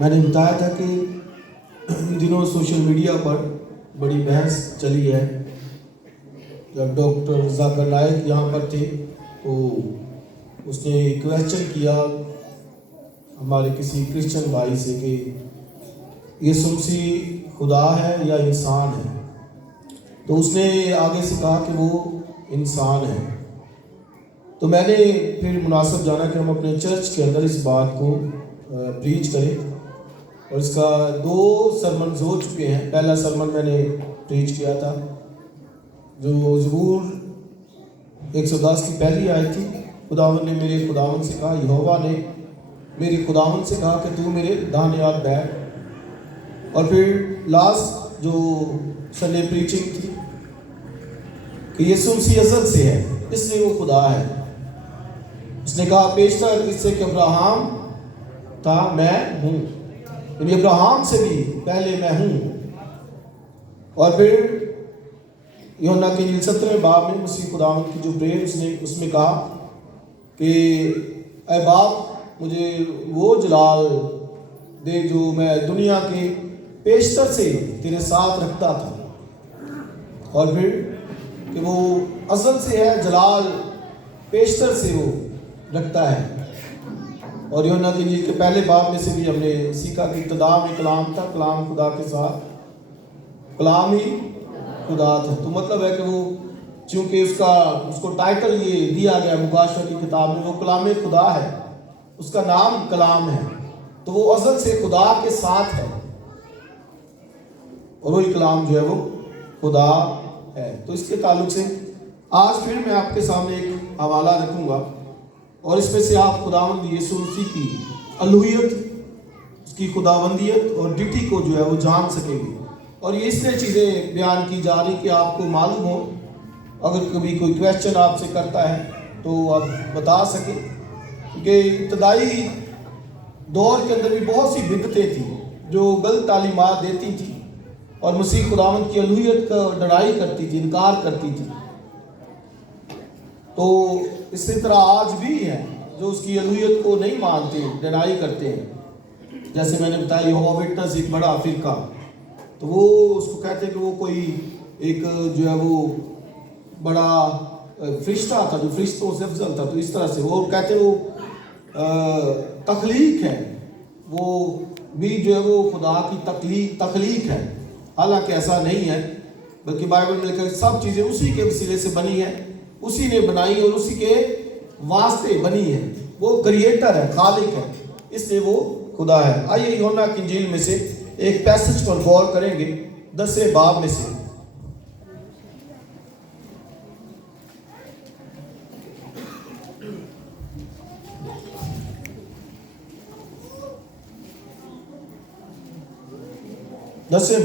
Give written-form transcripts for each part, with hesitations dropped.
میں نے بتایا تھا کہ ان دنوں سوشل میڈیا پر بڑی بحث چلی ہے. جب ڈاکٹر ذاکر نائک یہاں پر تھے تو اس نے کویسچن کیا ہمارے کسی کرسچن بھائی سے کہ یسوع مسیح خدا ہے یا انسان ہے. تو اس نے آگے سے کہا کہ وہ انسان ہے. تو میں نے پھر مناسب جانا کہ ہم اپنے چرچ کے اندر اس بات کو پریچ کریں، اور اس کا 2 سرمنز ہو چکے ہیں. پہلا سرمن میں نے پریچ کیا تھا جو زبور 110 کی پہلی آیت تھی. خداوند نے میرے خداوند سے کہا، یہوہ نے میرے خداوند سے کہا کہ تو میرے داہنے ہاتھ بیٹھ. اور پھر لاسٹ جو سنڈے پریچنگ تھی کہ یسوع مسیح ازل سے ہے، اس لیے وہ خدا ہے. اس نے کہا پیشتر اس سے کہ ابراہیم تھا میں ہوں، یعنی ابراہیم سے بھی پہلے میں ہوں. اور پھر یوحنا کی انجیل 17 باب میں مسیح خداوند کی جو پریئر اس میں کہا کہ اے باپ مجھے وہ جلال دے جو میں دنیا کے پیشتر سے تیرے ساتھ رکھتا تھا. اور پھر کہ وہ ازل سے ہے، جلال پیشتر سے وہ رکھتا ہے. اور یوحنا کی انجیل کے پہلے باب میں سے بھی ہم نے سیکھا کہ ابتدا میں کلام تھا، کلام خدا کے ساتھ، کلام ہی خدا تھا. تو مطلب ہے کہ وہ چونکہ اس کو ٹائٹل یہ دیا گیا مکاشفہ کی کتاب میں، وہ کلام خدا ہے، اس کا نام کلام ہے، تو وہ ازل سے خدا کے ساتھ ہے، اور وہی کلام جو ہے وہ خدا ہے. تو اس کے تعلق سے آج پھر میں آپ کے سامنے ایک حوالہ رکھوں گا، اور اس میں سے آپ خداوند یسوع مسیح کی الوہیت، اس کی خداوندیت اور ڈیٹی کو جو ہے وہ جان سکیں گے. اور یہ اس لیے چیزیں بیان کی جا رہی کہ آپ کو معلوم ہو، اگر کبھی کوئی کویسچن آپ سے کرتا ہے تو آپ بتا سکیں. کیونکہ ابتدائی دور کے اندر بھی بہت سی بدعتیں تھیں جو غلط تعلیمات دیتی تھیں، اور مسیح خداوند کی الوہیت کا ڈرائی کرتی تھی، انکار کرتی تھی. تو اسی طرح آج بھی ہے جو اس کی الوہیت کو نہیں مانتے، ڈینائی کرتے ہیں. جیسے میں نے بتایا یہوہ وٹنس ایک بڑا فرقہ، تو وہ اس کو کہتے ہیں کہ وہ کوئی ایک جو ہے وہ بڑا فرشتہ تھا جو فرشتوں سے افضل تھا. تو اس طرح سے وہ کہتے ہیں وہ تخلیق ہے، وہ بھی جو ہے وہ خدا کی تخلیق ہے. حالانکہ ایسا نہیں ہے، بلکہ بائبل میں لکھا ہے سب چیزیں اسی کے وسیلے سے بنی ہیں، اسی نے بنائی اور اسی کے واسطے بنی ہے. وہ کریٹر ہے، خالق ہے، اس لیے وہ خدا ہے. آئیے یوحنا کی انجیل میں سے ایک پیسج پر غور کریں گے 10 باب میں سے.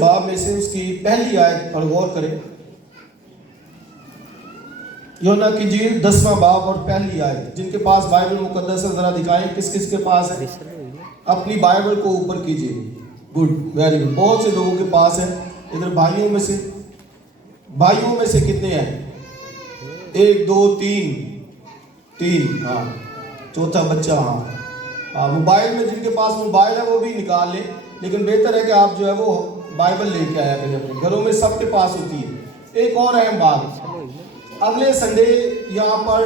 باب میں سے اس کی پہلی آیت پر غور کریں. یوحنا کی انجیل 10واں باب اور پہلی آیت. جن کے پاس بائبل مقدس ہے ذرا دکھائیں کس کس کے پاس ہے. اپنی بائبل کو اوپر کیجئے. Good, very good. بہت سے لوگوں کے پاس ہے. ادھر بھائیوں میں سے کتنے ہیں؟ 1 2 3. ہاں، چوتھا بچہ. ہاں، موبائل میں جن کے پاس موبائل ہے وہ بھی نکال لیں، لیکن بہتر ہے کہ آپ جو ہے وہ بائبل لے کے آیا کریں. اپنے گھروں میں سب کے پاس ہوتی ہے. ایک اور اہم بات، اگلے سنڈے یہاں پر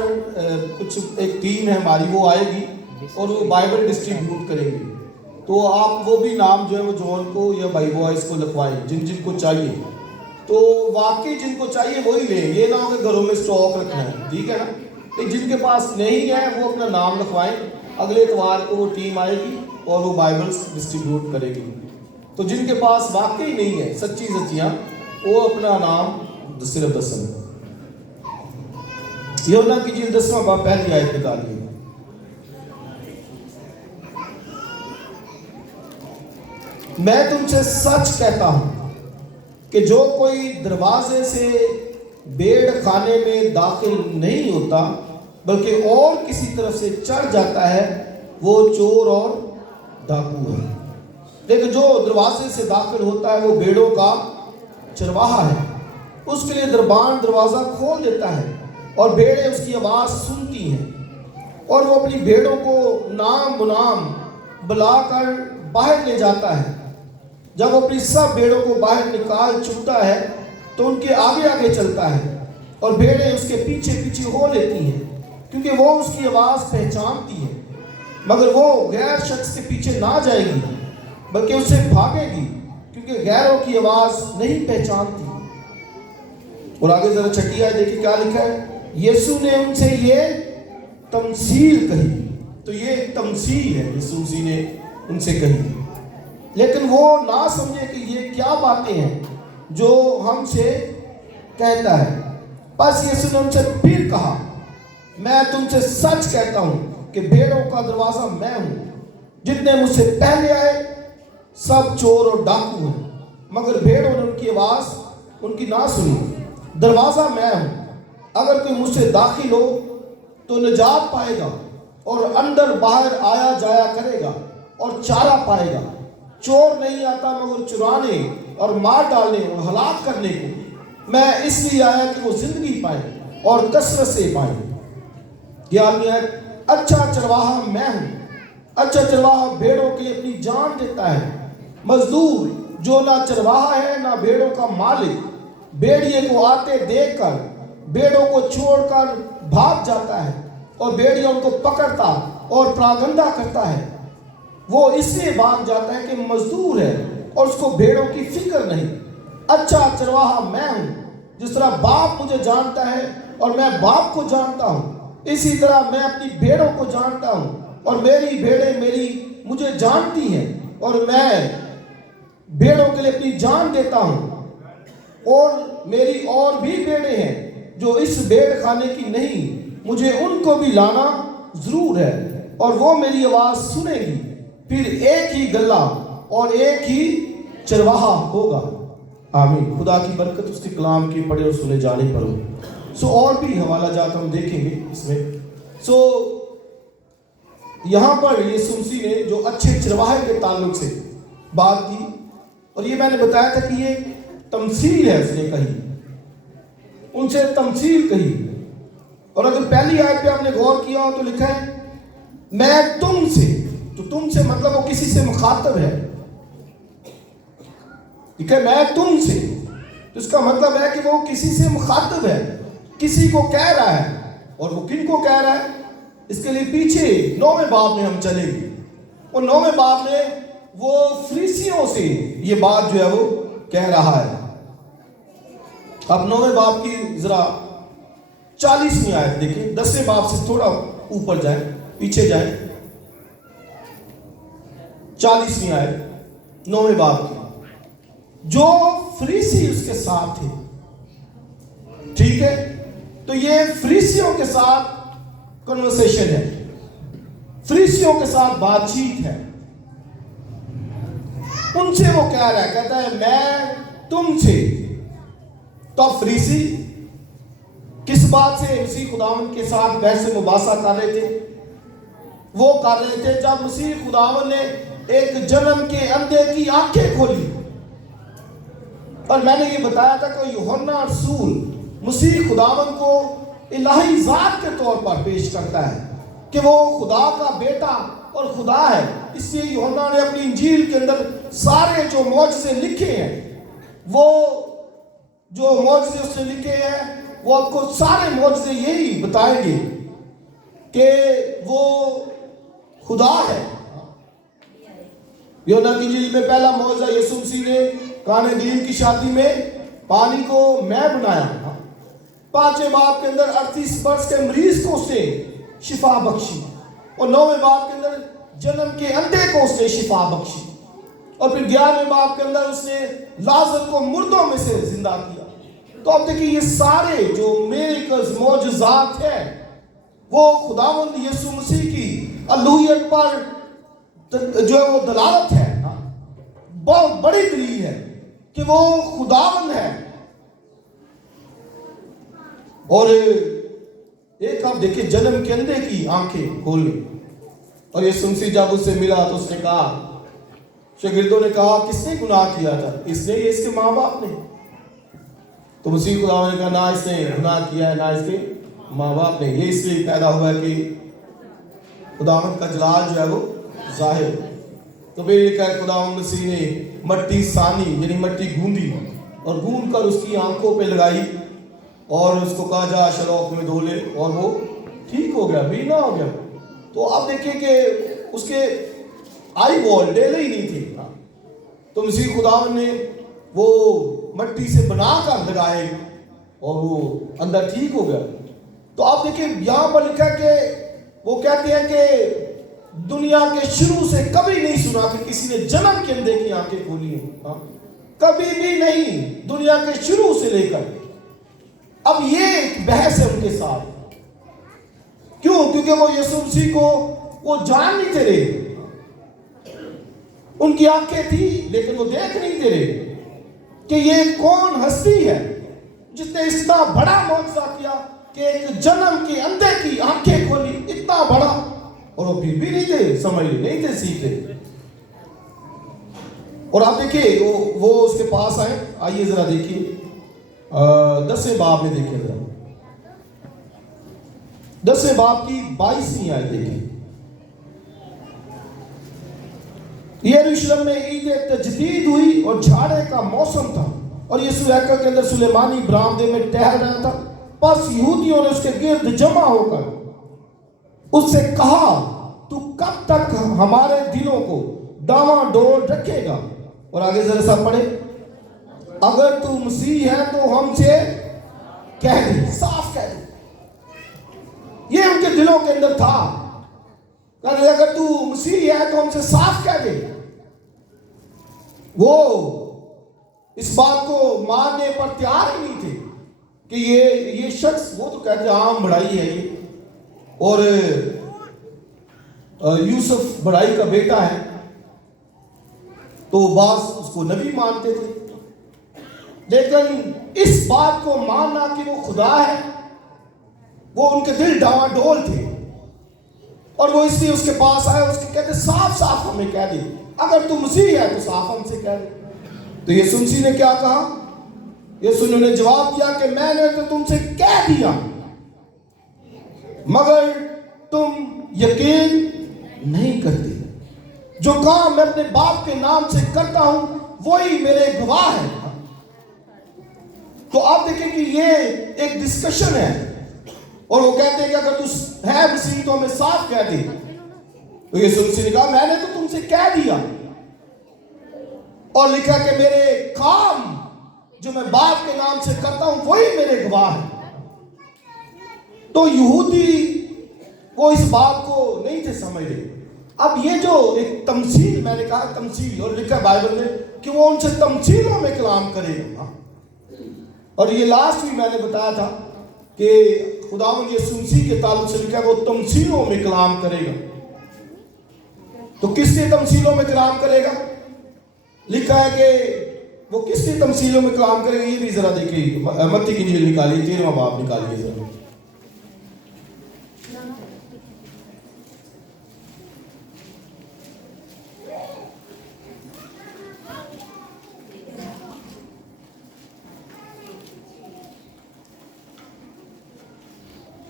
کچھ ایک ٹیم ہے ہماری، وہ آئے گی اور وہ بائبل ڈسٹریبیوٹ کریں گے. تو آپ وہ بھی نام جو ہے وہ جون کو یا بھائی بوائز کو لکھوائیں جن کو چاہیے. تو واقعی جن کو چاہیے وہی لیں، یہ نہ ہو کہ گھروں میں اسٹاک رکھنا ہے، ٹھیک ہے نا. جن کے پاس نہیں ہے وہ اپنا نام لکھوائیں. اگلے اتوار کو وہ ٹیم آئے گی اور وہ بائبلز ڈسٹریبیوٹ کرے گی. تو جن کے پاس واقعی نہیں ہے سچی سچیاں، وہ اپنا نام صرف دسن. یوحنا کی انجیل 10واں باب پہلی آیت نکالیے. میں تم سے سچ کہتا ہوں کہ جو کوئی دروازے سے بھیڑ خانے میں داخل نہیں ہوتا بلکہ اور کسی طرف سے چڑھ جاتا ہے وہ چور اور ڈاکو ہے. لیکن جو دروازے سے داخل ہوتا ہے وہ بھیڑوں کا چرواہا ہے. اس کے لیے دربان دروازہ کھول دیتا ہے اور بھیڑیں اس کی آواز سنتی ہیں، اور وہ اپنی بھیڑوں کو نام بنام بلا کر बाहर ले जाता है। जब वो अपनी सब भेड़ों को बाहर निकाल चुकता है तो उनके आगे आगे चलता है और भेड़ें उसके पीछे पीछे हो लेती हैं, क्योंकि वो उसकी आवाज़ पहचानती है। मगर वो गैर शख्स के पीछे ना जाएगी बल्कि उससे भागेगी, क्योंकि गैरों की आवाज़ नहीं पहचानती। और आगे जरा छठी आयत देखिए क्या लिखा है। यीशु ने उनसे ये तमसील कही। तो ये तमसील है यीशु मसीह ने उनसे कही, लेकिन वो ना समझे कि ये क्या बातें हैं जो हमसे कहता है। बस यीशु ने उनसे फिर कहा, मैं तुमसे सच कहता हूँ कि भेड़ों का दरवाज़ा मैं हूँ। जितने मुझसे पहले आए सब चोर और डाकू हैं, मगर भेड़ों ने उनकी आवाज़ उनकी ना सुनी। दरवाज़ा मैं हूँ, अगर कोई मुझसे दाखिल हो तो निजात पाएगा और अंदर बाहर आया जाया करेगा और चारा पाएगा। चोर नहीं आता मगर चुराने और मार डालने और हलाक करने को। मैं इसलिए आया कि वो जिंदगी पाए और कसरत से पाए। अच्छा चरवाहा मैं हूँ। अच्छा चरवाहा भेड़ों के लिए अपनी जान देता है। मजदूर जो ना चरवाहा है ना भेड़ों का मालिक, भेड़िए को आते देखकर भेड़ों को छोड़कर भाग जाता है और भेड़िया उनको पकड़ता और प्रागंदा करता है। वो इसलिए भाग जाता है कि मजदूर है और उसको भेड़ों की फिक्र नहीं। अच्छा चरवाहा मैं हूँ। जिस तरह बाप मुझे जानता है और मैं बाप को जानता हूँ, इसी तरह मैं अपनी भेड़ों को जानता हूँ और मेरी भेड़ें मेरी मुझे जानती हैं और मैं भेड़ों के लिए अपनी जान देता हूँ। और मेरी और भी भेड़ें हैं जो इस भेड़ खाने की नहीं, मुझे उनको भी लाना जरूर है और वो मेरी आवाज़ सुनेगी। फिर एक ही गला और एक ही चरवाहा होगा। आमीन। खुदा की बरकत उसके कलाम के पढ़े और सुने जाने पर हो। और भी हवाला जात हम देखेंगे इसमें। यहाँ पर यीशु मसीह ने जो अच्छे चरवाहे के ताल्लुक से बात की, और ये मैंने बताया था कि ये तमसील है, उसने कही, उनसे तमसील कही। और अगर पहली आयत पे आपने गौर किया हो तो लिखा है मैं तुमसे। तो तुमसे मतलब वो किसी से मुखातब है। लिखा है मैं तुमसे, तो इसका मतलब है कि वो किसी से मुखातब है, किसी को कह रहा है। और वो किन को कह रहा है, इसके लिए पीछे 9वें बाब में हम चलेंगे। और 9वें बाब में वो फरीसियों से ये बात जो है वो कह रहा है। अब 9वें बाब की जरा 40वीं आयत देखिए। 10वें बाब से थोड़ा ऊपर जाए, पीछे जाए। 40वीं आयत 9वें बाब की। जो फरीसी उसके साथ थे, ठीक है, तो ये फरीसियों के साथ कन्वर्सेशन है, फरीसियों के साथ बातचीत है। उनसे वो कह रहा है, कहता है मैं तुमसे। तो फरीसी किस बात से मसीह खुदावन के साथ बहस मुबासा कर रहे थे? वो कर रहे थे जब मसीह खुदावन ने एक जन्म के अंधे की आंखें खोली। और मैंने ये बताया था कि यूहन्ना रसूल मसीह खुदावन को इलाही ज़ात के तौर पर पेश करता है कि वो खुदा का बेटा और खुदा है। इसलिए यूहन्ना ने अपनी इंजील के अंदर सारे जो मौजज़े लिखे हैं, वो जो मौजज़े उसने लिखे हैं, वो आपको सारे मौजज़े यही बताएंगे कि वो खुदा है। यूहन्ना की इंजील में पहला मौजज़ा यीशु मसीह ने काने गलील की शादी में पानी को मैं बनाया। 5वें बाब के अंदर 38 वर्ष के मरीज को उसने शिफा बख्शी। और 9वें बाब के अंदर जन्म के अंधे को उसने शिफा बख्शी। और फिर 11वें बाब के अंदर उसने लाजर को मुर्दों में से जिंदा किया। तो अब देखिए ये सारे जो मिरेकल्स मौजज़ात हैं वो खुदावंद यीशु मसीह की अलूहियत पर जो है वो दलालत है, बहुत बड़ी दलील है कि वो खुदावंद है। और एक आप देखिए जन्म के अंधे की आंखें खोलने। और यीशु मसीह जब उससे मिला तो उसने कहा, शागिर्दों ने कहा किसने गुनाह किया था, इसने या इसके माँ बाप ने? तो मसीह खुदा ने कहा ना इसने गुनाह किया है ना इसके माँ बाप ने। ये इसलिए पैदा हुआ कि खुदावंद का जलाल जो है वो जाहिर। تو پھر لکھا ہے خدا مسیح نے مٹی سانی یعنی مٹی گوندی اور گوند کر اس کی آنکھوں پہ لگائی اور اس کو کہا جا شلوک میں دھو لے اور وہ ٹھیک ہو گیا، بینا ہو گیا۔ تو آپ دیکھیں کہ اس کے آئی بال ڈیلے ہی نہیں تھے، تو مسیح خدا نے وہ مٹی سے بنا کر لگائے اور وہ اندر ٹھیک ہو گیا۔ تو آپ دیکھیں یہاں پر لکھا ہے کہ وہ کہتے ہیں کہ دنیا کے شروع سے کبھی نہیں سنا کہ کسی نے جنم کے اندھے کی آنکھیں کھولی ہیں، کبھی بھی نہیں، دنیا کے شروع سے لے کر۔ اب یہ ایک بحث ہے ان کے ساتھ، کیوں؟ کیونکہ وہ یسوع مسیح کو وہ جان نہیں تھے رہے، ان کی آنکھیں تھی لیکن وہ دیکھ نہیں تھے رہے کہ یہ کون ہستی ہے جس نے اتنا بڑا معجزہ کیا کہ ایک جنم کے اندھے کی آنکھیں کھولی، اتنا بڑا، اور وہ پھر بھی نہیں تھے سمجھ نہیں تھے سیکھتے۔ اور آپ دیکھیں وہ اس کے پاس آئے، آئیے ذرا دیکھیے 10ویں باب میں دیکھیں ذرا 10ویں باب کی 22ویں آیت دیکھیں۔ یروشلم میں عید تجدید ہوئی اور جھاڑے کا موسم تھا اور یسوع ہیکل کے اندر سلیمانی برآمدے میں ٹہر رہا تھا۔ پس یہودیوں نے اس کے گرد جمع ہو کر اس سے کہا، تو کب تک ہمارے دلوں کو ڈاواں ڈول رکھے گا؟ اور آگے ذرا سا پڑھے، اگر تو مسیح ہے تو ہم سے کہہ دے، صاف کہہ دے۔ یہ ان کے دلوں کے اندر تھا، کہ اگر تو مسیح ہے تو ہم سے صاف کہہ دے۔ وہ اس بات کو ماننے پر تیار ہی نہیں تھے کہ یہ شخص، وہ تو کہتے عام بڑائی ہے یہ، اور یوسف بڑائی کا بیٹا ہے، تو بعض اس کو نبی مانتے تھے، لیکن اس بات کو ماننا کہ وہ خدا ہے، وہ ان کے دل ڈاواں ڈول تھے، اور وہ اس لیے اس کے پاس آئے، اس کے کہتے صاف صاف ہمیں کہہ دے، اگر تو مسیح ہے تو صاف ہم سے کہہ دے۔ تو یسوع مسیح نے کیا کہا؟ یسوع نے جواب دیا کہ میں نے تو تم سے کہہ دیا مگر تم یقین نہیں کرتے، جو کام میں اپنے باپ کے نام سے کرتا ہوں وہی میرے گواہ ہے۔ تو آپ دیکھیں کہ یہ ایک ڈسکشن ہے، اور وہ کہتے ہیں کہ اگر تو ہے مسیح تو ہمیں صاف کہہ دے۔ تو یسوع مسیح نے کہا میں نے تو تم سے کہہ دیا، اور لکھا کہ میرے کام جو میں باپ کے نام سے کرتا ہوں وہی میرے گواہ ہے۔ تو یہودی وہ اس بات کو نہیں تھے سمجھ رہے۔ اب یہ جو ایک تمثیل، میں نے کہا تمثیل، اور لکھا بائبل میں کہ وہ ان سے تمثیلوں میں کلام کرے گا، اور یہ لاسٹ بھی میں نے بتایا تھا کہ خداوند یسوع مسیح کے تعلق سے لکھا ہے وہ تمثیلوں میں کلام کرے گا۔ تو کس کے تمثیلوں میں کلام کرے گا؟ لکھا ہے کہ وہ کس کی تمثیلوں میں کلام کرے گا، یہ بھی ذرا دیکھیے، متی کی انجیل نکالیے 13واں باب نکالیے ذرا۔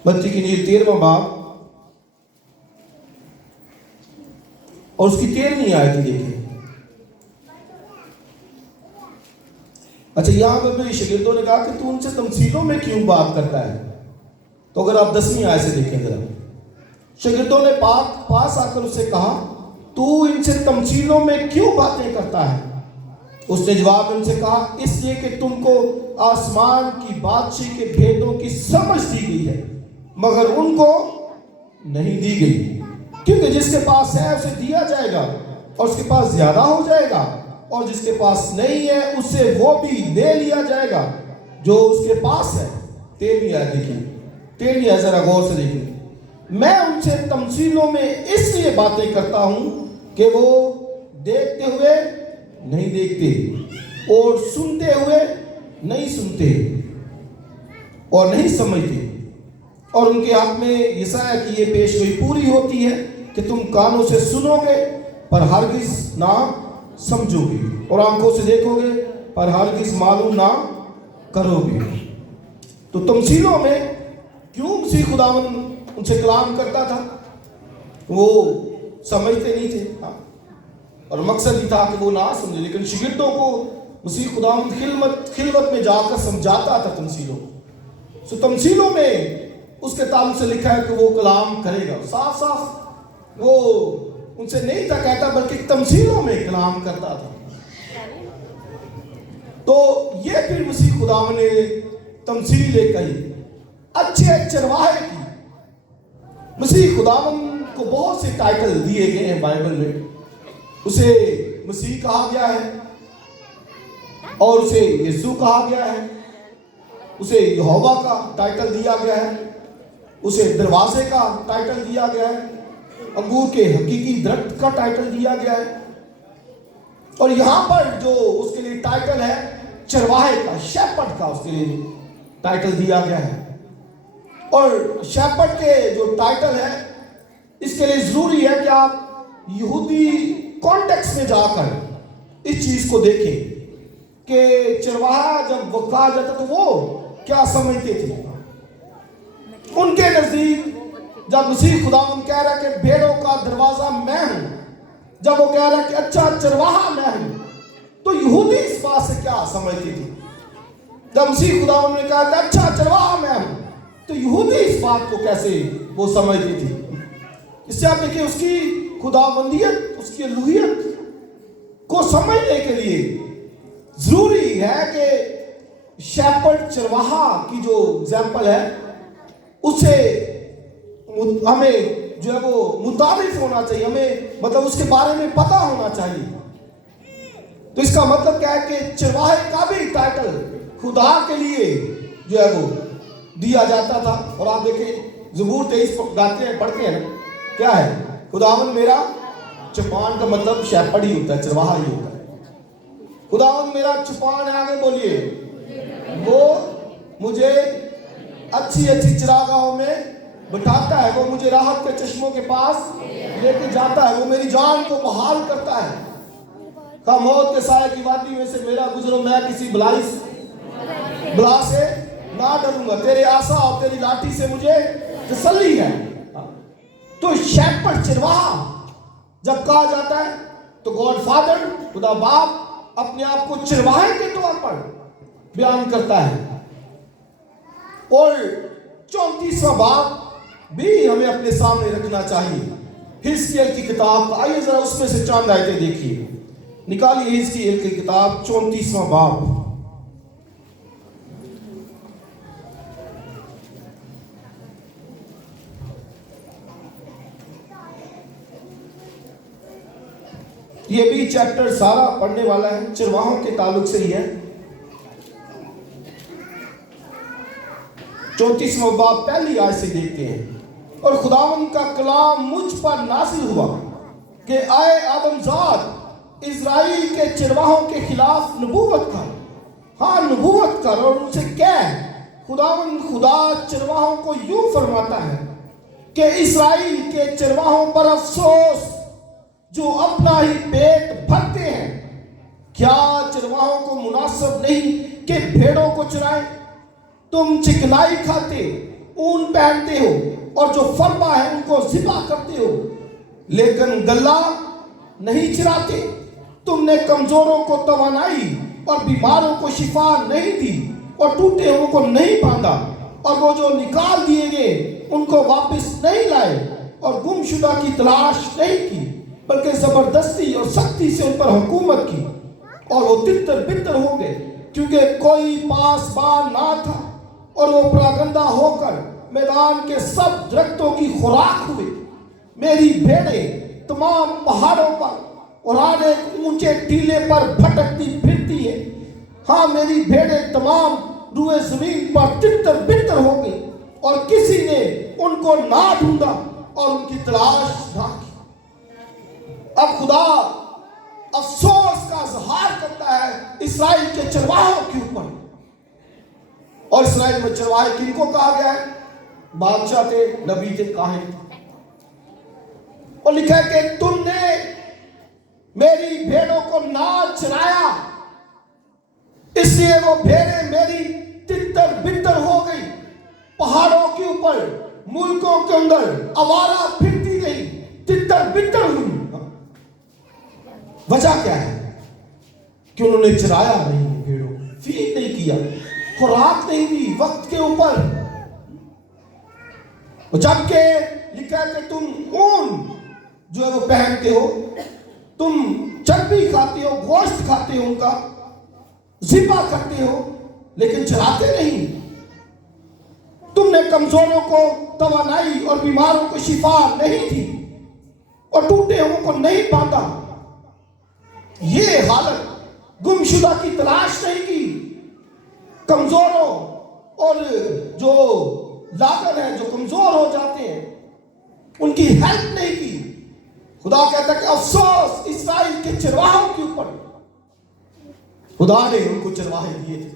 متی کی انجیل 13واں باب اور اس کی 13ویں آیت دیکھیں۔ اچھا، یہاں پہ میرے شاگردوں نے کہا کہ تو ان سے تمثیلوں میں کیوں بات کرتا ہے؟ تو اگر آپ 10ویں آیت سے دیکھیں ذرا، شاگردوں نے پاس آ کر اس سے کہا تو ان سے تمثیلوں میں کیوں باتیں کرتا ہے؟ اس نے جواب میں ان سے کہا اس لیے کہ تم کو آسمان کی بادشاہی کے بھیدوں کی سمجھ دی گئی ہے مگر ان کو نہیں دی گئی، کیونکہ جس کے پاس ہے اسے دیا جائے گا اور اس کے پاس زیادہ ہو جائے گا، اور جس کے پاس نہیں ہے اس سے وہ بھی لے لیا جائے گا جو اس کے پاس ہے۔ 13ویں آیت دیکھیں، 13ویں آیت ذرا غور سے دیکھیں، میں ان سے تمثیلوں میں اس لیے باتیں کرتا ہوں کہ وہ دیکھتے ہوئے نہیں دیکھتے اور سنتے ہوئے نہیں سنتے اور نہیں سمجھتے، اور ان کے حق میں یسایہ کی یہ پیشگوئی پوری ہوتی ہے کہ تم کانوں سے سنو گے پر ہرگز نہ سمجھو گے، اور آنکھوں سے دیکھو گے پر ہرگز معلوم نہ کرو گے۔ تو تمثیلوں میں کیوں مسیح خداوند ان سے کلام کرتا تھا؟ وہ سمجھتے نہیں تھے، اور مقصد یہ تھا کہ وہ نہ سمجھے، لیکن شاگردوں کو مسیح خداوند خلوت میں جا کر سمجھاتا تھا تمثیلوں، سو تمثیلوں میں اس کے تعلق سے لکھا ہے کہ وہ کلام کرے گا، صاف صاف وہ ان سے نہیں تھا کہتا بلکہ تمثیلوں میں کلام کرتا تھا۔ تو یہ پھر مسیح خداوند نے تمثیل کہی اچھے چرواہے کی۔ مسیح خداوند کو بہت سے ٹائٹل دیے گئے ہیں بائبل میں، اسے مسیح کہا گیا ہے اور اسے یسوع کہا گیا ہے، اسے یہوہ کا ٹائٹل دیا گیا ہے، اسے دروازے کا ٹائٹل دیا گیا ہے، انگور کے حقیقی درخت کا ٹائٹل دیا گیا ہے، اور یہاں پر جو اس کے لیے ٹائٹل ہے چرواہے کا، شیپرڈ کا اس کے لیے ٹائٹل دیا گیا ہے۔ اور شیپرڈ کے جو ٹائٹل ہے اس کے لیے ضروری ہے کہ آپ یہودی کانٹیکس میں جا کر اس چیز کو دیکھیں کہ چرواہا جب وہ کہا جاتا تو وہ کیا سمجھتے تھے۔ ان کے نزدیک جب مسیح خداوند کہہ رہا کہ بھیڑوں کا دروازہ میں ہوں، جب وہ کہہ رہا کہ اچھا چرواہا میں ہوں، تو یہودی اس بات سے کیا سمجھتے تھے؟ جب مسیح خداوند نے کہا کہ اچھا چرواہا میں ہوں، تو یہودی اس بات کو کیسے وہ سمجھتے تھے؟ اس سے آپ دیکھیں اس کی خداوندیت، اس کی الوہیت کو سمجھنے کے لیے ضروری ہے کہ شیپرڈ چرواہا کی جو ایگزامپل ہے اسے ہمیں جو ہے وہ متعارف ہونا چاہیے، ہمیں مطلب اس کے بارے میں پتہ ہونا چاہیے۔ تو اس کا مطلب کیا ہے کہ چرواہے کا بھی ٹائٹل خدا کے لیے جو ہے وہ دیا جاتا تھا۔ اور آپ دیکھیں زبور 23 گاتے ہیں، پڑھتے ہیں، کیا ہے؟ خداوند میرا چپان کا مطلب شیپرڈ ہی ہوتا ہے، چرواہا ہی ہوتا ہے۔ خداوند میرا چپان ہے، آگے بولیے، وہ مجھے اچھی اچھی چراگاہوں میں بٹھاتا ہے، وہ مجھے راحت کے چشموں کے پاس لے کے جاتا ہے، وہ میری جان کو بحال کرتا ہے۔ کہا موت کے سائے کی وادی میں سے میرا گزرو، میں کسی بلا سے نہ ڈروں گا، تیرے عصا اور تیری لاٹھی سے مجھے تسلی ہے۔ تو شیپرڈ چرواہا جب کہا جاتا ہے تو گاڈ فادر، خدا باپ اپنے آپ کو چرواہے کے طور پر بیان کرتا ہے۔ اور 34واں باب بھی ہمیں اپنے سامنے رکھنا چاہیے، حزقیل کی کتاب کا۔ آئیے ذرا اس میں سے چند آیتیں دیکھیے، نکالیے حزقیل کی کتاب 34واں باب۔ یہ بھی چیپٹر سارا پڑھنے والا ہے، چرواہوں کے تعلق سے ہی ہے۔ 34واں باب پہلی آیت سے دیکھتے ہیں، اور خداوند کا کلام مجھ پر نازل ہوا کہ اے آدم زاد، اسرائیل کے چرواہوں کے خلاف نبوت کر، ہاں نبوت کر، اور ان سے کہہ خداوند خدا چرواہوں کو یوں فرماتا ہے کہ اسرائیل کے چرواہوں پر افسوس جو اپنا ہی پیٹ بھرتے ہیں۔ کیا چرواہوں کو مناسب نہیں کہ بھیڑوں کو چرائیں؟ تم چکنائی کھاتے، اون پہنتے ہو، اور جو فربا ہے ان کو ذبح کرتے ہو، لیکن گلہ نہیں چراتے۔ تم نے کمزوروں کو توانائی اور بیماروں کو شفا نہیں دی، اور ٹوٹے ہوں کو نہیں باندھا، اور وہ جو نکال دیے گئے ان کو واپس نہیں لائے، اور گم شدہ کی تلاش نہیں کی، بلکہ زبردستی اور سختی سے ان پر حکومت کی، اور وہ تتر بتر ہو گئے کیونکہ کوئی پاسبان نہ تھا، اور وہ پراگندہ ہو کر میدان کے سب درختوں کی خوراک ہوئے۔ میری بھیڑیں تمام پہاڑوں پر اور ہر ایک اونچے ٹیلے پر بھٹکتی پھرتی ہیں، ہاں میری بھیڑیں تمام روئے زمین پر تتر بتر ہو گئی، اور کسی نے ان کو نہ ڈھونڈا اور ان کی تلاش نہ کی۔ اب خدا افسوس کا اظہار کرتا ہے اسرائیل کے چرواہوں کے اوپر، اور اسرائیل میں چرواہے کن کو کہا گیا ہے؟ بادشاہ تھے، نبی تھے، کاہن تھے، اور لکھا ہے کہ تم نے میری بھیڑوں کو نہ چرایا، اس لیے وہ بھیڑیں میری تتر بتر ہو گئی، پہاڑوں کے اوپر ملکوں کے اندر آوارہ پھرتی گئی، تتر بتر ہوئی۔ वजह क्या है कि उन्होंने चराया नहीं भेड़ों, फीड नहीं किया, खुराक नहीं दी वक्त के ऊपर। जबकि लिखा है कि तुम ऊन जो है वो पहनते हो, तुम चर्बी खाते हो, गोश्त खाते हो, उनका ज़िबा करते हो, लेकिन चराते नहीं। तुमने कमजोरों को तवानाई और बीमारों को शिफा नहीं दी और टूटे हुओं को नहीं बांधा। ये हालत गुमशुदा की तलाश नहीं की, कमजोरों और जो लागत है, जो कमजोर हो जाते हैं, उनकी हेल्प नहीं की। खुदा कहता है कि अफसोस इस्राएल के चरवाहों के ऊपर, खुदा ने उनको चरवाहे दिए थे।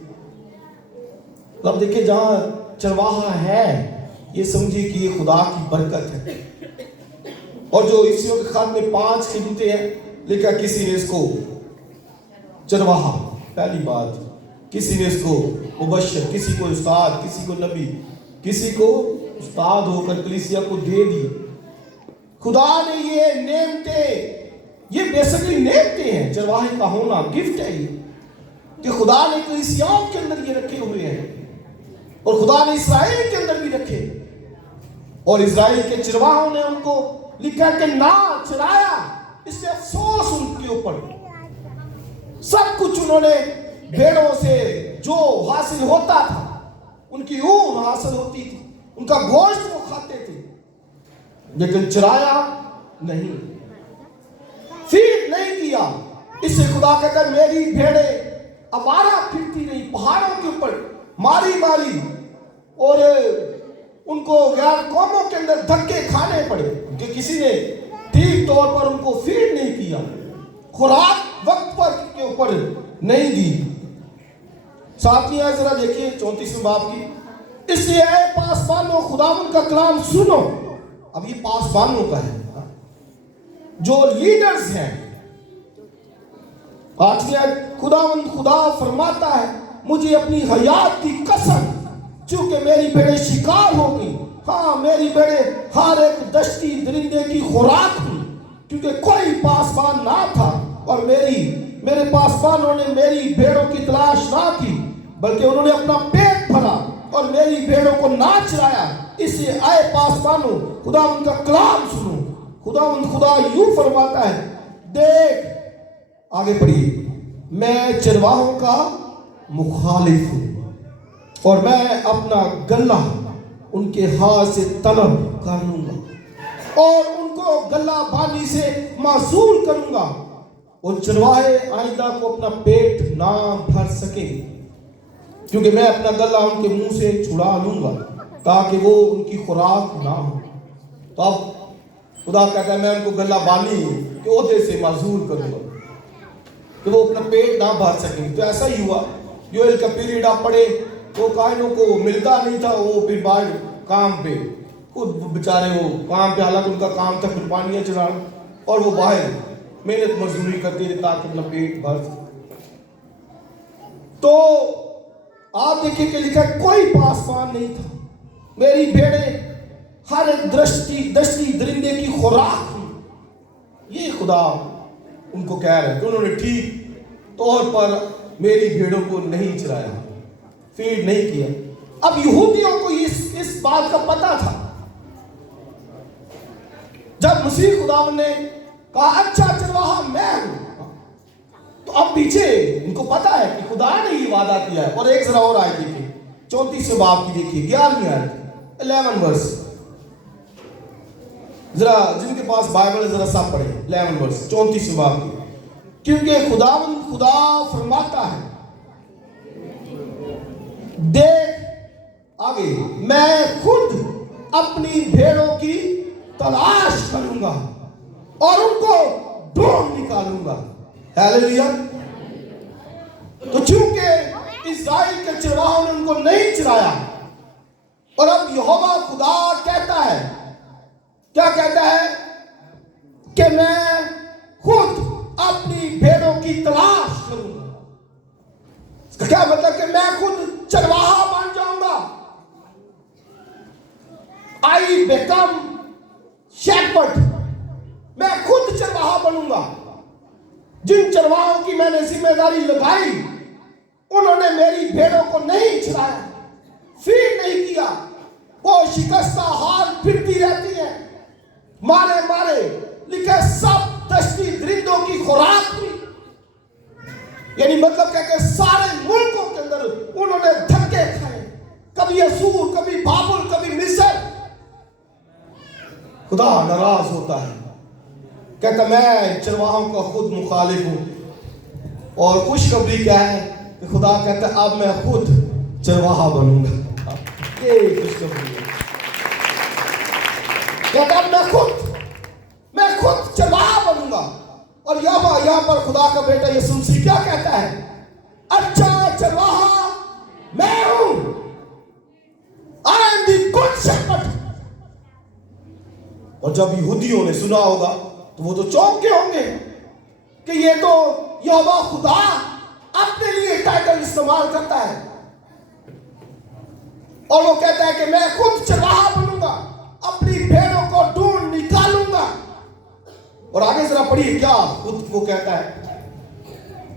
अब देखिए, जहां चरवाहा है ये समझिए कि ये खुदा की बरकत है। और जो इफ्सियों के खात में 5 खिदमतें हैं, लिखा किसी ने इसको चरवाहा, पहली बात, किसी ने इसको मुबश्शिर, किसी को उस्ताद, किसी को नबी, किसी को उस्ताद होकर कलीसिया को दे दी। खुदा ने ये नेमतें, ये बेसिकली नेमतें हैं, चरवाहे का होना गिफ्ट है ये, कि खुदा ने कलीसियाओं के अंदर ये रखे हुए हैं और खुदा ने इस्राएल के अंदर भी रखे। और इस्राएल के चरवाहों ने उनको लिखा कि ना चराया, इससे अफसोस उनके ऊपर। सब कुछ उन्होंने भेड़ों से जो हासिल होता था, उनकी ऊन हासिल होती थी, उनका गोश्त वो खाते थे, लेकिन चराया नहीं, फीड नहीं किया। इससे खुदा कहता है मेरी भेड़ें आवारा फिरती नहीं पहाड़ों के ऊपर मारी मारी, और उनको गैर कौमों के अंदर धक्के खाने पड़े कि किसी ने ठीक तौर पर उनको फीड नहीं किया, खुराक वक्त पर के ऊपर नहीं दी। साथियों जरा देखिए 34वें बाब की, इसलिए पासबानों खुदावंद का कलाम सुनो। अब ये पासबानों का है, जो लीडर्स हैं। 8वें खुदावंद खुदा फरमाता है, मुझे अपनी हयात की कसम, चूंकि मेरी भेड़ें शिकार होगी, हाँ मेरी भेड़ें हर एक दश्ती दरिंदे की खुराक हुई, क्योंकि कोई पासबान ना था और मेरे पासबानों ने मेरी भेड़ों की तलाश ना की, बल्कि उन्होंने अपना पेट भरा और मेरी भेड़ों को ना चराया। इसलिए आए पासबानों, खुदा उनका कलाम सुनो। खुदा यूं फरमाता है, देख, आगे पढ़िए, मैं चरवाहों का मुखालिफ हूं और मैं अपना गल्ला उनके हाथ से तलब कर लूंगा और उनको गल्ला बानी से मासूल करूंगा, और चरवाहे आइंदा को अपना पेट ना भर सके, क्योंकि मैं अपना गल्ला उनके मुंह से छुड़ा लूंगा ताकि वो उनकी खुराक ना हो। तो अब खुदा कहता है मैं उनको गल्ला बानी के ओहदे से माजूल करूंगा कि वो अपना पेट ना भर सके। तो ऐसा ही हुआ, योएल का पीरियड आप पढ़े तो कायनों को मिलता नहीं था, वो फिर बाहर काम पे खुद बेचारे वो काम पे, हालांकि उनका काम था कुर्बानियां चढ़ाना, और वो बाहर मेहनत मजदूरी करते थे ताकि अपना पेट भर सके। तो आप देखिए कि लिखा कोई पासबान नहीं था, मेरी भेड़ें हर एक दृष्टि दरिंदे की खुराक थी। ये खुदा उनको कह रहे हैं कि उन्होंने ठीक तौर पर मेरी भेड़ों को नहीं चराया, फीड नहीं किया। अब यहूदियों को इस बात का पता था। जब मसीह खुदा ने कहा अच्छा चरवाहा मैं हूं, तो अब पीछे इनको पता है कि खुदा ने ये वादा किया है। और एक जरा और आयत देखिए 34वें बाब की, देखिए 11वीं आयत 11 वर्स, जरा जिनके पास बाइबल है जरा सब पढ़े 11 वर्स 34वें बाब की, क्योंकि खुदा फरमाता है, देख आगे, मैं खुद अपनी भेड़ों की तलाश करूंगा और उनको ढूंढ निकालूंगा। हालेलुया। तो चूंकि इस्राएल के चरवाहों ने उनको नहीं चराया, और अब यहोवा खुदा कहता है, क्या कहता है कि मैं खुद अपनी भेड़ों की तलाश करूंगा। इसका क्या मतलब कि मैं खुद चरवाहा बन जाऊंगा। आई बिकम शेपर्ड, मैं खुद चरवाहा बनूंगा। जिन चरवाहों की मैंने जिम्मेदारी लगाई उन्होंने मेरी भेड़ों को नहीं चराया, फीड नहीं किया। वो शिकस्ता हाल फिरती रहती है, मारे मारे लिखे सब दश्ती दरिंदों की खुराक हुई। यानी मतलब क्या कि सारे मुल्कों के अंदर उन्होंने धक्के खाए, कभी असूर, कभी बाबुल, कभी मिस्र। खुदा नाराज होता है, कहता मैं चरवाहों का खुद मुखालिफ हूं। और खुशखबरी क्या है कि खुदा कहता है अब मैं खुद चरवाहा बनूंगा। ये खुशखबरी है, कहता मैं खुद चरवाहा बनूंगा। और यहाँ पर खुदा का बेटा यीशु मसीह क्या कहता है? अच्छा चरवाहा मैं हूं, I am the good shepherd. और जब यहूदियों ने सुना होगा तो वो तो चौंके होंगे कि ये तो यहोवा खुदा अपने लिए टाइटल इस्तेमाल करता है। और वो कहता है कि मैं खुद चरवाहा बनूंगा, अपनी भेड़ों को ढूंढ निकालूंगा। और आगे जरा पढ़िए क्या खुद वो कहता है,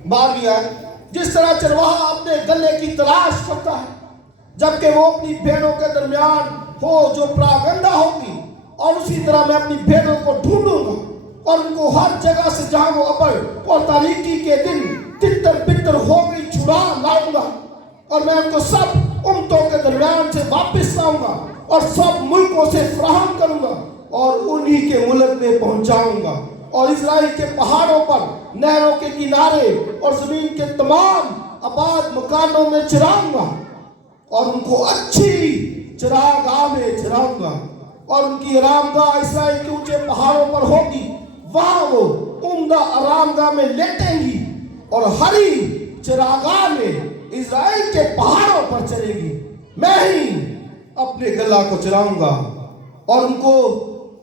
12वीं आयत, जिस तरह चरवाहा अपने गले की तलाश करता है जबकि वो अपनी भेड़ों के दरमियान हो जो प्रागंदा होगी, और उसी तरह मैं अपनी भेड़ों को ढूंढूंगा और उनको हर जगह से जहां वो अबर और तारीकी के दिन तितर बितर हो गई छुड़ा लाऊंगा। और मैं उनको सब उम्मतों के दरमियान से वापस लाऊंगा और सब मुल्कों से फराहम करूंगा और उन्हीं के मुल्क में पहुंचाऊंगा। और इजराइल के पहाड़ों पर, नहरों के किनारे और जमीन के तमाम आबाद मकानों में चराऊंगा और उनको अच्छी चरागाह में चराऊंगा। और उनकी आरामगाह इस्राएल के ऊंचे पहाड़ों पर होगी, वहां वो उम्दा आरामगाह में लेटेंगी और हरी चरागाह में इस्राएल के पहाड़ों पर चलेगी। मैं ही अपने गला को चराऊंगा और उनको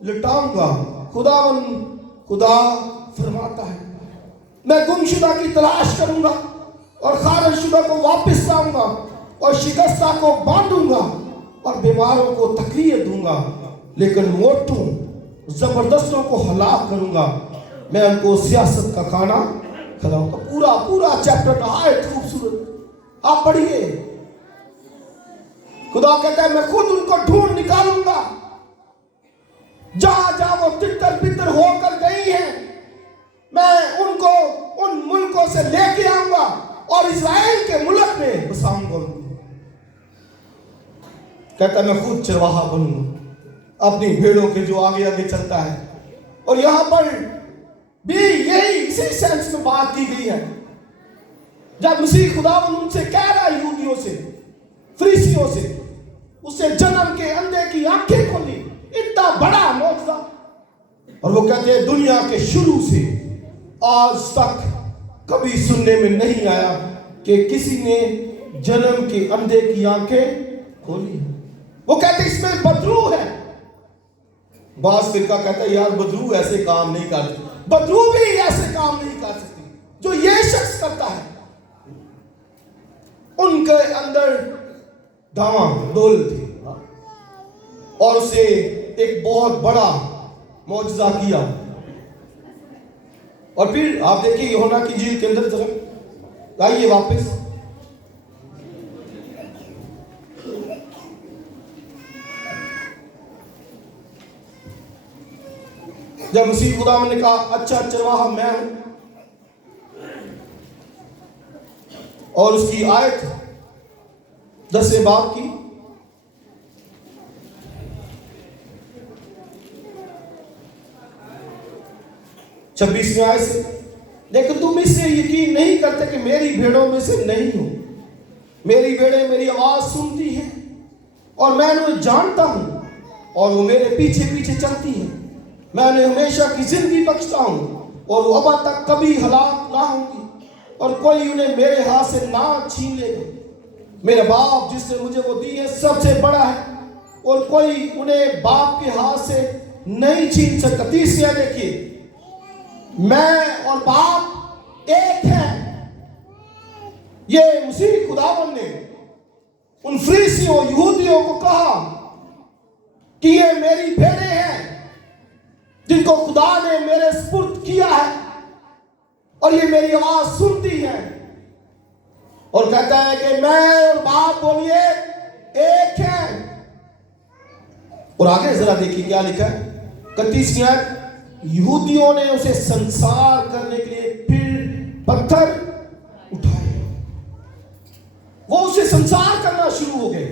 लिटाऊंगा। खुदा फरमाता है, मैं गुमशुदा की तलाश करूंगा और खारिजशुदा को वापस लाऊंगा और शिकस्ता को बांधूंगा और बीमारों को तकलीफ दूंगा, लेकिन मोटों जबरदस्तों को हलाक करूंगा। मैं उनको सियासत का खाना खिलाऊंगा। पूरा चैप्टर का है खूबसूरत, आप पढ़िए। खुदा कहता है मैं खुद उनको ढूंढ निकालूंगा, जहां जहां वो तितर बितर होकर गई हैं मैं उनको उन मुल्कों से लेके आऊंगा और इस्राएल के मुल्क में बसाऊंगा। कहता है मैं खुद चरवाहा बनूंगा अपनी भेड़ों के जो आगे आगे चलता है। और यहां पर भी यही इसी सेंस में बात की गई है, जब मसीह खुदावंद उनसे कह रहा है, यहूदियों से, फरीसियों से, उससे जन्म के अंधे की आंखें खोली, इतना बड़ा मौजूदा। और वो कहते हैं दुनिया के शुरू से आज तक कभी सुनने में नहीं आया कि किसी ने जन्म के अंधे की आंखें खोली। वो कहते इसमें बदरू है। बास फिरका कहता है यार बदरू ऐसे काम नहीं कर सकती, बदरू भी ऐसे काम नहीं कर सकती जो ये शख्स करता है। उनके अंदर धावा डोल थी और उसे एक बहुत बड़ा मौजज़ा किया। और फिर आप देखिए यूहन्ना की इंजील के अंदर जरा आइए वापस, जब मसीह खुदा ने कहा अच्छा चरवाहा मैं हूं, और उसकी आयत 10वें बाब की 26वें आयत से, लेकिन तुम इससे यकीन नहीं करते कि मेरी भेड़ों में से नहीं हो। मेरी भेड़ें मेरी आवाज सुनती हैं और मैं उन्हें जानता हूं और वो मेरे पीछे पीछे चलती हैं। मैं उन्हें हमेशा की जिंदगी बख्शता हूं और वो अब तक कभी हलाक ना होंगी और कोई उन्हें मेरे हाथ से ना छीन लेगा। मेरा बाप जिसने मुझे वो दी है सबसे बड़ा है और कोई उन्हें बाप के हाथ से नहीं छीन सकता। 30 देखिए, मैं और बाप एक हैं। ये मसीह खुदावंद ने उन फरीसियों यहूदियों को कहा कि ये मेरी भेड़ें हैं जिनको खुदा ने मेरे सुपुर्द किया है اور یہ میری آواز سنتی ہے، اور کہتا ہے کہ میں اور باپ بولیے ایک ہے۔ اور آگے ذرا دیکھیے کیا لکھا ہے 31 آیت، یہودیوں نے اسے سنسار کرنے کے لیے پھر پتھر اٹھائے۔ وہ اسے سنسار کرنا شروع ہو گئے،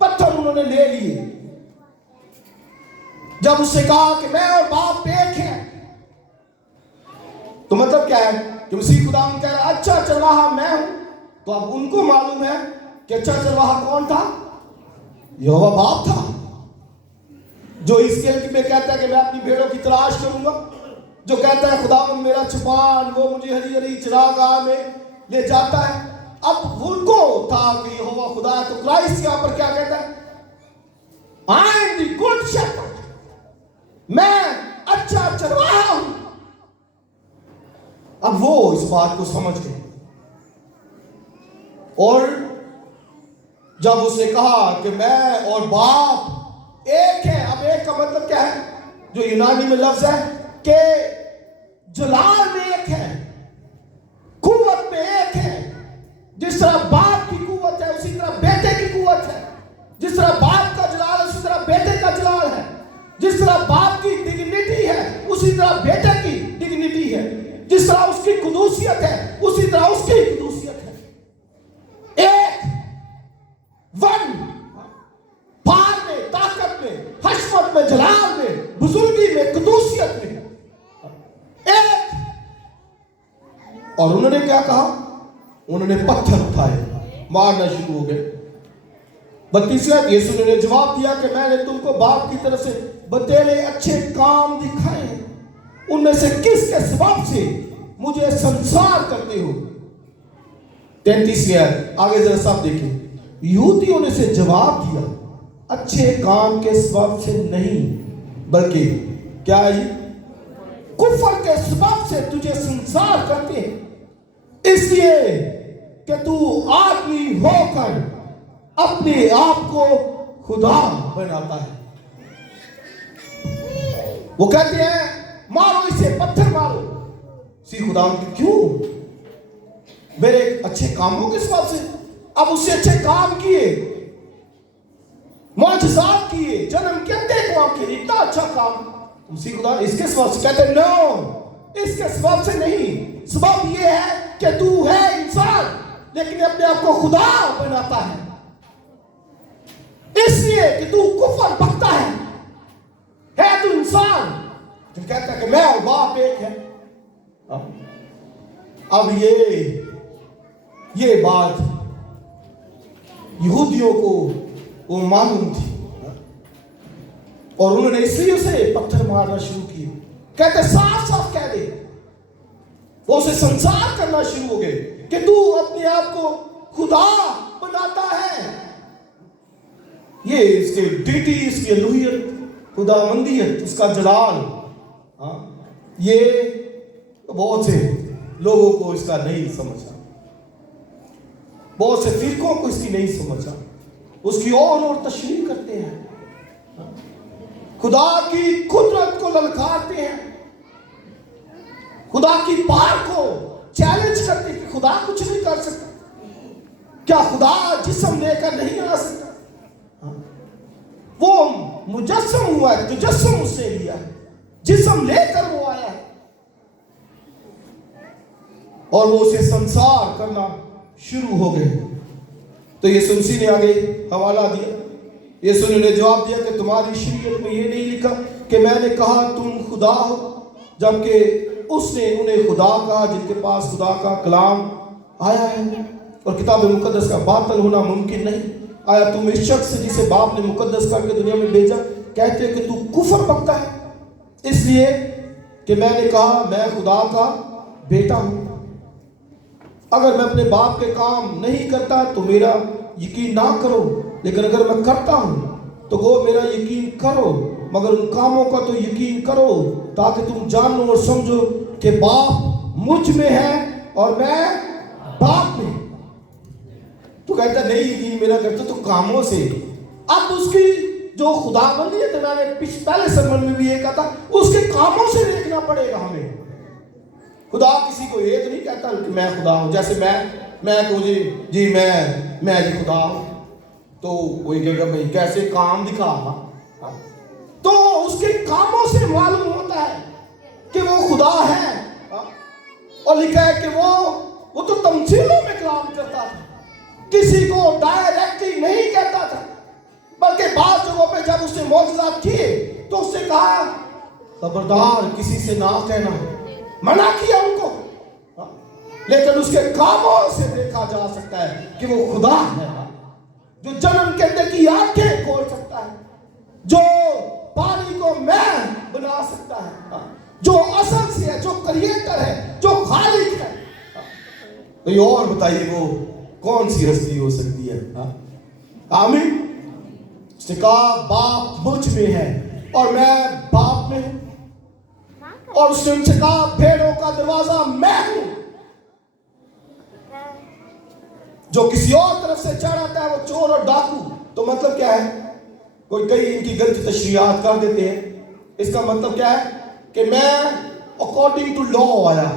پتھر انہوں نے لے لیے۔ جب اس سے کہا کہ میں اور باپ ایک ہیں، تو مطلب کیا ہے کہ مسیح خدا کہہ رہا اچھا چرواہا میں ہوں۔ تو اب ان کو معلوم ہے کہ اچھا چرواہا کون تھا؟ یہوہ باپ تھا، جو اس کے میں کہتا ہے کہ میں اپنی بھیڑوں کی تلاش کروں گا، جو کہتا ہے خدا میرا چھپان، وہ مجھے ہری ہری چراگاہ میں لے جاتا ہے۔ اب ان کو تھا کہ یہوہ خدا ہے، تو کرائسٹ یہاں پر کیا کہتا ہے؟ I am the good shepherd، میں اچھا چرواہا ہوں۔ اب وہ اس بات کو سمجھ گئے، اور جب اسے کہا کہ میں اور باپ ایک ہے، اب ایک کا مطلب کیا ہے جو یونانی میں لفظ ہے کہ جلال میں ایک ہے، قوت میں ایک ہے۔ جس طرح باپ کی قوت ہے اسی طرح بیٹے کی قوت ہے، جس طرح باپ کا جلال ہے اسی طرح بیٹے کا جلال ہے، جس طرح باپ کی ڈگنیٹی ہے اسی طرح بیٹے کی ڈگنیٹی ہے، جس طرح اس کی قدوسیت ہے اسی طرح اس کی قدوسیت ہے۔ ایک، ون، پار میں، طاقت میں، حشمت میں، جلال میں، بزرگی میں، قدوسیت میں ایک۔ اور انہوں نے کیا کہا؟ انہوں نے پتھر اٹھائے، مارنا شروع ہو گئے۔ 32 یسوع نے جواب دیا کہ میں نے تم کو باپ کی طرف سے بتیلے اچھے کام دکھائے ہیں، ان میں سے کس کے سبب سے مجھے سنسار کرتے ہو؟ 33 آگے ذرا سب دیکھیں۔ یہودیوں نے اسے جواب دیا اچھے کام کے سبب سے نہیں، بلکہ کیا ہے؟ کفر کے سبب سے تجھے سنسار کرتے ہیں، اس لیے کہ تو آدمی ہو کر اپنے آپ کو خدا بناتا ہے۔ وہ کہتے ہیں مارو اسے، پتھر مارو۔ سی خدا کی کیوں؟ میرے اچھے کاموں کے سبب سے۔ اب اس سے اچھے کام کیے، معجزات کیے، جنم کے اندے کو آپ کیے، اتنا اچھا کام اسی خدا اس کے سبب سے کہتے ہیں نو، اس کے سبب سے نہیں۔ سبب یہ ہے کہ تو ہے انسان لیکن اپنے آپ کو خدا بناتا ہے، اس لیے کہ تو کفر بکتا ہے تو انسان جو کہتا ہے کہ میں اور باپ ایک ہے۔ اب یہ بات یہودیوں کو وہ معلوم تھی، اور انہوں نے اس لیے اسے پتھر مارنا شروع کیے۔ کہتے صاف صاف کہہ دے، وہ اسے سنسار کرنا شروع ہو گئے کہ تو اپنے آپ کو خدا بناتا ہے۔ یہ اس کے ڈیٹی، اس کی الوہیت، خدا مندیت، اس کا جلال، یہ بہت سے لوگوں کو اس کا نہیں سمجھا، بہت سے فرقوں کو اس کی نہیں سمجھا، اس کی اور تشریح کرتے ہیں، خدا کی قدرت کو للکارتے ہیں، خدا کی بات کو چیلنج کرتے ہیں کہ خدا کچھ نہیں کر سکتا۔ کیا خدا جسم لے کر نہیں آ سکتا؟ وہ مجسم ہوا ہے، تجسم اس سے لیا ہے، جسم لے کر وہ آیا ہے، اور وہ اسے سنسار کرنا شروع ہو گئے۔ تو یسوع مسیح نے آگے حوالہ دیا، یسوع نے جواب دیا کہ تمہاری شریعت میں یہ نہیں لکھا کہ میں نے کہا تم خدا ہو، جبکہ اس نے انہیں خدا کہا جن کے پاس خدا کا کلام آیا ہے، اور کتاب مقدس کا باطل ہونا ممکن نہیں۔ آیا تم اس شخص سے جسے باپ نے مقدس کر کے دنیا میں بھیجا کہتے کہ تو کفر بکتا ہے اس لیے کہ میں نے کہا میں خدا کا بیٹا ہوں؟ اگر میں اپنے باپ کے کام نہیں کرتا تو میرا یقین نہ کرو، لیکن اگر میں کرتا ہوں تو وہ میرا یقین کرو، مگر ان کاموں کا تو یقین کرو تاکہ تم جانو اور سمجھو کہ باپ مجھ میں ہے اور میں باپ میں۔ تو کہتا نہیں یقین میرا کرتا تو کاموں سے۔ اب اس کی جو خدا بندی ہے، تو میں نے پہلے سرمن میں بھی یہ کہا تھا، اس کے کاموں سے دیکھنا پڑے گا ہمیں۔ खुदा किसी को ये तो नहीं कहता कि मैं खुदा हूं। जैसे मैं कहूँ जी मैं जी खुदा हूं, तो कोई कहेगा भाई कैसे काम दिखा। तो उसके कामों से मालूम होता है कि वो खुदा है। और लिखा है कि वो तो तमसीलों में कलाम करता था, किसी को डायरेक्टली नहीं कहता था, बल्कि बाद जगहों पे जब उसने मौजूदात किए तो उसने कहा खबरदार किसी से ना कहना, मना किया उनको। लेकिन उसके कामों से देखा जा सकता है कि वो खुदा है, जो जन्म के अंदर की आंखें खोल सकता है, जो पानी को मैं बना सकता है, जो असल से है, जो क्रिएटर है, जो खालिक है। तो और बताइए वो कौन सी हस्ती हो सकती है? आमीन। उसने कहा बाप मुझ में है और मैं बाप में हूं। और उसने उनसे कहा भेड़ों का दरवाजा मैं हूं। जो किसी और तरफ से चढ़ आता है वो चोर और डाकू। तो मतलब क्या है? कोई कई इनकी गलत तशरीहात कर देते हैं। इसका मतलब क्या है कि मैं अकॉर्डिंग टू लॉ आया,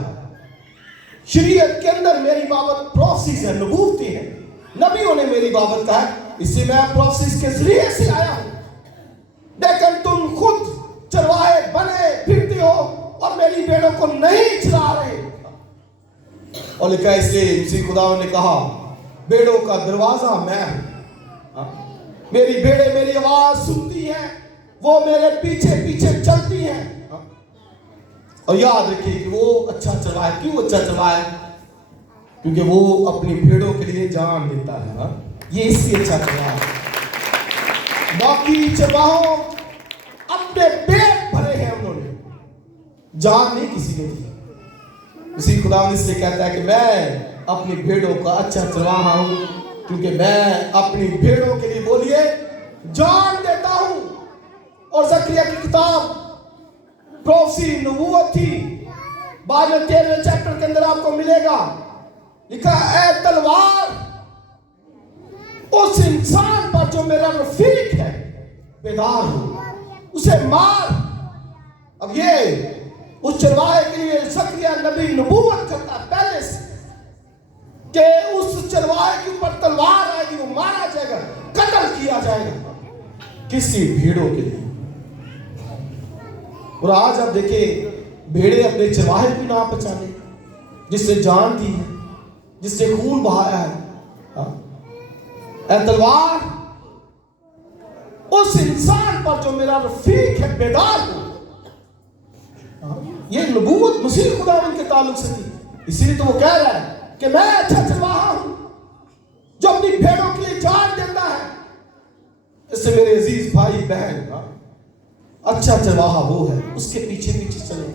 शरीयत के अंदर मेरी बाबत प्रोफेसीज है, नबूवतें हैं, नबियों ने मेरी बाबत कहा है, इससे मैं प्रोफेसीज के जरिए से आया हूं। लेकिन तुम खुद चरवाहे बने फिरते हो और मेरी भेड़ों को नहीं चला रहे। और लिखा है इसलिए इसी खुदा ने कहा भेड़ों का दरवाजा मैं हूं। मेरी भेड़ें मेरी आवाज सुनती हैं, वो मेरे पीछे पीछे चलती हैं। और याद रखिए कि वो अच्छा चरवाहा है। क्यों अच्छा चरवाहा है? क्योंकि वो अपनी भेड़ों के लिए जान देता है। ये इसलिए अच्छा चरवाहा है। बाकी चरवाहों अपने पेट भरे हैं, उन्होंने जान नहीं किसी ने दी। उसी खुदा इसलिए कहता है कि मैं अपनी भेड़ों का अच्छा चरवाहा हूं, क्योंकि मैं अपनी भेड़ों के लिए बोलिए जान देता हूं। और जकरिया की किताब प्रोफेसी नबूवत थी, 12-13 चैप्टर के अंदर आपको मिलेगा लिखा है तलवार उस इंसान पर जो मेरा रफीक है, बेदार हो, उसे मार। अब ये उस चरवाहे के लिए जकरिया नबी नबूवत करता पहले से कि उस चरवाहे के ऊपर तलवार आएगी, वो मारा जाएगा, कत्ल किया जाएगा किसी भेड़ों के लिए। और आज आप देखिए भेड़े अपने चरवाहे को ना पहचाने, जिसने जान दी है, जिसने खून बहाया है। तलवार उस इंसान पर जो मेरा रफीक है, बेदार हो। ये नबूवत मसीह खुदा के ताल्लुक से थी। इसीलिए तो वो कह रहा है कि मैं अच्छा चरवाहा हूं जो अपनी भेड़ों के लिए जान देता है। इससे मेरे अजीज भाई बहन, अच्छा चरवाहा वो है, उसके पीछे पीछे चले,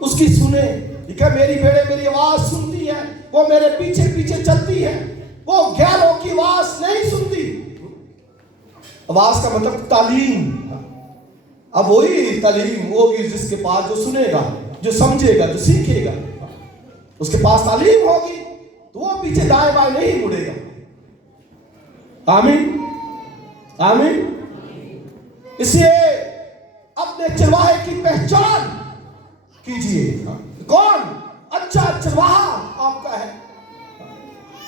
उसकी सुने। लिखा मेरी भेड़ें मेरी आवाज सुनती है, वो मेरे पीछे पीछे चलती है, वो गैरों की आवाज नहीं सुनती। आवाज का मतलब तालीम। अब वही तालीम होगी जिसके पास जो सुनेगा, जो समझेगा, जो सीखेगा, उसके पास तालीम होगी तो वो पीछे दाएं बाएं नहीं मुड़ेगा। आमीन आमीन। इसलिए अपने चरवाहे की पहचान कीजिए। कौन अच्छा चरवाहा आपका है?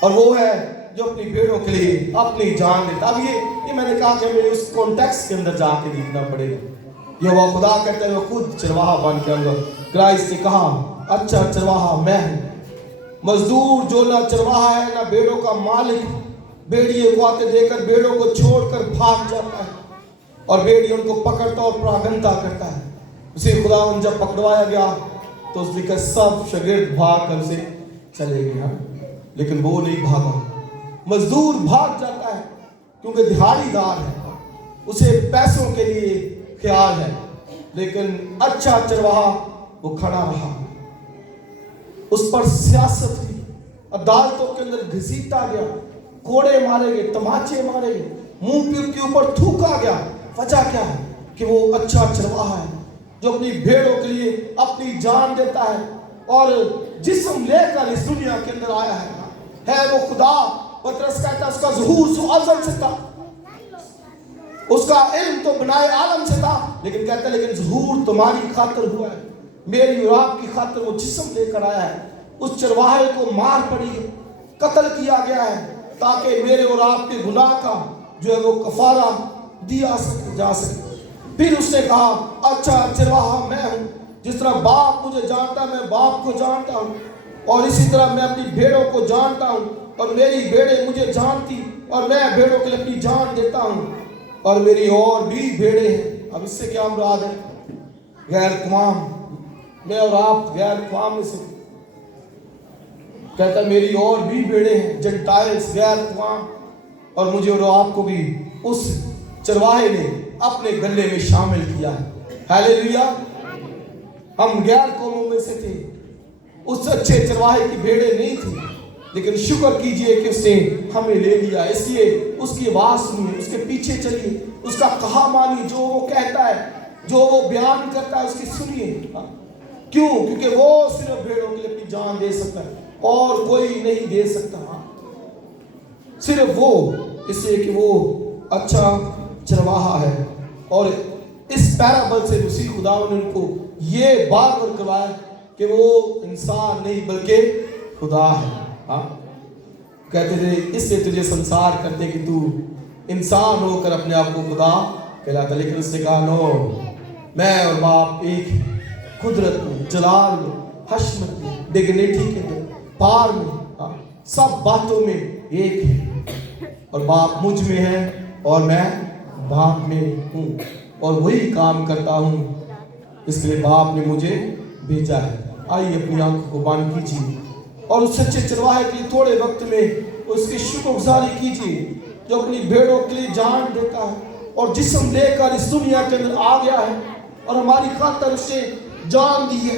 और वो है जो अपनी भेड़ों के लिए अपनी जान देता। अब ये मैंने कहा कि हमें उस कॉन्टेक्स्ट के अंदर जाके देखना पड़ेगा। ये वो खुदा कहते हैं वो खुद चरवाहा बन के आऊंगा। क्राइस्ट ने कहा अच्छा चरवाहा मैं हूं। मजदूर जो ना चरवाहा है ना भेड़ों का मालिक, भेड़िए को आते देकर भेड़ों को छोड़कर भाग जाता है और भेड़िए उनको पकड़ता और प्रागंता करता है। उसे खुदा जब पकड़वाया गया तो उसने सब शागिर्द भाग कर उसे चले गए, लेकिन वो नहीं भागा। मजदूर भाग जाता है क्योंकि दिहाड़ीदार है, उसे पैसों के लिए ख्याल है, लेकिन अच्छा चरवाहा वो खड़ा रहा। उस पर सियासत हुई, अदालतों के अंदर घसीटा गया, कोड़े मारे गए, तमाचे मारे गए, मुंह के ऊपर थूका गया। वजह क्या है? कि वो अच्छा चरवाहा है जो अपनी भेड़ों के लिए अपनी जान देता है और जिस्म लेकर इस दुनिया के अंदर आया है वो खुदा। पतरस कहता है उसका ज़ुहूर सो अज़ल से था, उसका इल्म तो बनाए आलम से था, लेकिन कहता है लेकिन ज़ुहूर तुम्हारी खातिर हुआ है। मेरी और आपकी खातिर वो जिस्म लेकर आया है। उस चरवाहे को मार पड़ी है, कत्ल किया गया है, ताकि मेरे और आपके गुनाह का जो है वो कफारा दिया जा सके। फिर उसने कहा, अच्छा चरवाहा मैं हूँ, जिस तरह बाप मुझे जानता मैं बाप को जानता हूँ, और इसी तरह मैं अपनी भेड़ों को जानता हूँ, और मेरी भेड़ें मुझे जानती, और मैं भेड़ों के लिए अपनी जान देता हूँ, और मेरी और भी भेड़ें हैं। अब इससे क्या मुराद है? गैर कौम, मैं और आप गैर कौम में से, कहता मेरी और भी भेड़ें हैं, जेंटाइल्स, गैर कौम, और मुझे और आपको भी उस चरवाहे ने अपने गले में शामिल किया है। हालेलुया। हम गैर कौमों में से थे, उस अच्छे चरवाहे की भेड़ें नहीं थी, लेकिन शुक्र कीजिए कि उसने हमें ले लिया। इसलिए उसकी आवाज सुनिए, उसके पीछे चलिए, उसका कहा मानिए, जो वो कहता है, जो वो बयान करता है, उसकी सुनिए। क्यों? क्योंकि वो सिर्फ भेड़ों के लिए अपनी जान दे सकता है, और कोई नहीं दे सकता, सिर्फ वो, इसलिए कि वो अच्छा चरवाहा है। और इस पैराबल से मसीह खुदा ने उनको ये बात करवाया कि वो इंसान नहीं बल्कि खुदा है। हाँ, कहते थे इससे तुझे संसार करते कि तू इंसान होकर अपने आप को खुदा कहलाता, लेकिन उसने कहा नो, मैं और बाप एक, कुदरत में, जलाल में, हशमत में, डिग्निटी के में, पार में, सब बातों में एक है, और बाप मुझ में है और मैं बाप में हूँ, और वही काम करता हूँ, इसलिए बाप ने मुझे भेजा है। आइए अपनी आंखों को बंद कीजिए और उस सच्चे चरवाहे के लिए थोड़े वक्त में उसकी शुक्रगुजारी कीजिए, जो अपनी भेड़ों के लिए जान देता है और जिस्म लेकर इस दुनिया के अंदर आ गया है, और हमारी खातिर उसने जान दी है।